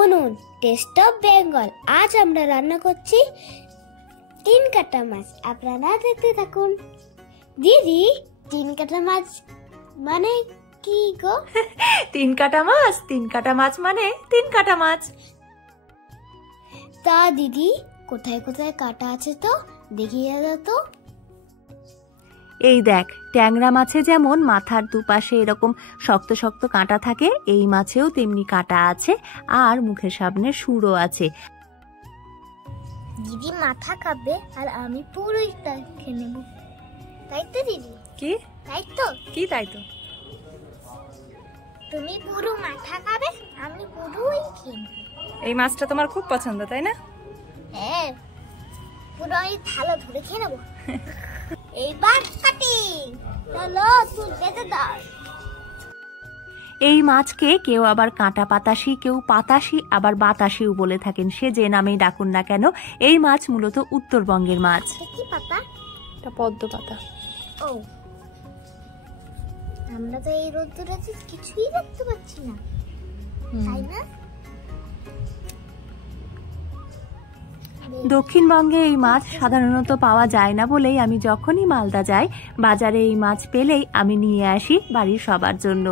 উনুন test of Bengal. আজ আমরা রান্না করছি তিন কাটা মাছ। আপনারা দেখতে থাকুন। দিদি, তিন কাটা মাছ মানে কি গো? তিন কাটা মাছ মানে তিন কাটা মাছ। তা দিদি, কোথায় কোথায় কাটা আছে তো দেখিয়ে দাও তো। এই দেখ, ট্যাংরা মাছে যেমন মাথার দুপাশে এরকম শক্ত শক্ত কাঁটা থাকে, এই মাছেও তেমনি কাঁটা আছে আর মুখের সামনে সুরও আছে। দিদি মাথা খাবে আর আমি পুরোই খেয়ে নেব, তাই তো দিদি? কি তাই তো? কি তাই তো? তুমি পুরো মাথা খাবে, আমি পুরোই খেয়ে নেব। এই মাছটা তোমার খুব পছন্দ, তাই না? হ্যাঁ, পুরো আমি থালা ধরে খেয়ে নেব। এইবার কাটিং, চলো তুই বেঁধে দাও। এই মাছকে কেউ আবার কাঁটা পাতাশি, কেউ পাতাশি, আবার বাতাসিও বলে থাকেন। সে যে নামেই ডাকুন না কেন, এই মাছ মূলত উত্তরবঙ্গের মাছ। কি পাতা? এটা পদ্ম পাতা। ও, আমরা তো এই রোদ্দুরে কিছুই দেখতে পাচ্ছি না, তাই না? দক্ষিণবঙ্গে এই মাছ সাধারণত পাওয়া যায় না বলেই আমি যখনই মালদা যাই, বাজারে এই মাছ পেলেই আমি নিয়ে আসি বাড়ির সবার জন্য।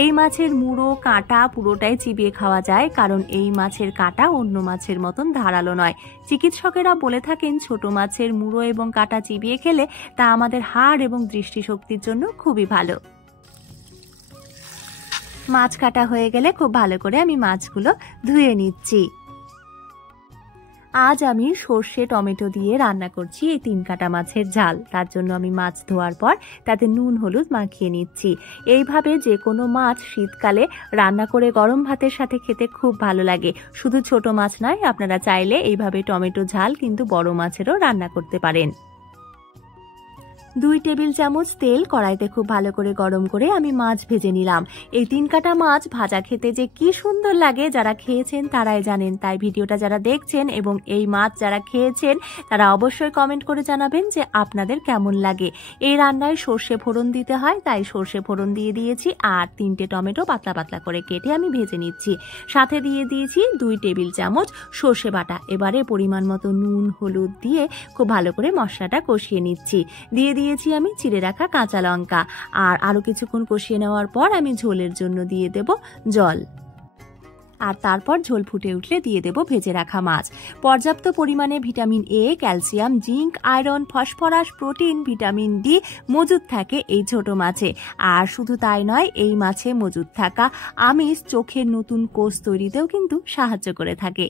এই মাছের মুড়ো কাঁটা পুরোটাই চিবিয়ে খাওয়া যায়, কারণ এই মাছের কাঁটা অন্য মাছের মতন ধারালো নয়। চিকিৎসকেরা বলে থাকেন ছোট মাছের মুড়ো এবং কাঁটা চিবিয়ে খেলে তা আমাদের হাড় এবং দৃষ্টিশক্তির জন্য খুবই ভালো। মাছ কাটা হয়ে গেলে খুব ভালো করে আমি মাছগুলো ধুয়ে নিচ্ছি। আজ আমি সর্ষে টমেটো দিয়ে রান্না করছি এই তিন কাটা মাছের ঝাল। তার জন্য আমি মাছ ধোয়ার পর তাতে নুন হলুদ মাখিয়ে নিচ্ছি। এইভাবে যে কোনো মাছ শীতকালে রান্না করে গরম ভাতের সাথে খেতে খুব ভালো লাগে। শুধু ছোট মাছ নয়, আপনারা চাইলে এইভাবে টমেটো ঝাল কিন্তু বড় মাছেরও রান্না করতে পারেন। 2 টেবিল চামচ তেল কড়াইতে খুব ভালো করে গরম করে আমি মাছ ভেজে নিলাম। এই তিন কাটা মাছ ভাজা খেতে যে কি সুন্দর লাগে, যারা খেয়েছেন তারাই জানেন। তাই ভিডিওটা যারা দেখছেন এবং এই মাছ যারা খেয়েছেন তারা অবশ্যই কমেন্ট করে জানাবেন যে আপনাদের কেমন লাগে। এই রান্নায় সর্ষে ফোড়ন দিতে হয়, তাই সর্ষে ফোড়ন দিয়ে দিয়েছি। আর 3টে টমেটো পাতলা পাতলা করে কেটে আমি ভেজে নিচ্ছি। সাথে দিয়ে দিয়েছি 2 টেবিল চামচ সর্ষে বাটা। এবারে পরিমাণ মতো নুন হলুদ দিয়ে খুব ভালো করে মশলাটা কষিয়ে নিচ্ছি। দিয়ে দিয়েছি আমি চিড়ে রাখা কাঁচা লঙ্কা। আর আরো কিছুক্ষণ কষিয়ে নেওয়ার পর আমি ঝোলের জন্য দিয়ে দেব জল। আর তারপর ঝোল ফুটে উঠলে দিয়ে দেব ভেজে রাখা মাছ। পর্যাপ্ত পরিমাণে vitamin A, calcium, zinc, iron, phosphorus, protein, vitamin D মজুদ থাকে এই ছোট মাছে। আর শুধু তাই নয়, এই মাছে মজুদ থাকা আমিষ চোখের নতুন কোষ তৈরিতেও কিন্তু সাহায্য করে থাকে।